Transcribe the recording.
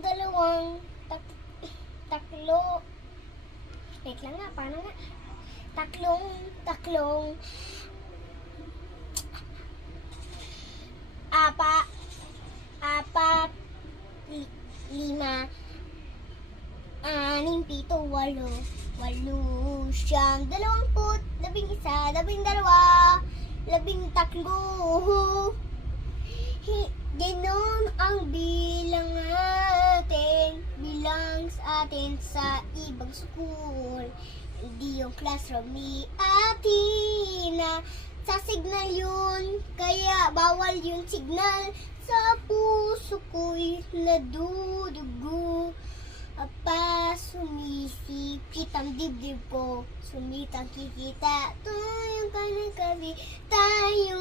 Dalawang taklo. Wait lang nga, paano nga? Taklong, apat, lima, anim, pito, walo, siyam, 20, 11, 12, 13. Ganon ang bilang sa atin sa ibang school. Hindi yung classroom ni atin na sa signal yun, kaya bawal yung signal. Sa puso ko'y nadudugo, sumisipit ang dibdib ko, sumitang kikita tuyong kanang kasi tayo.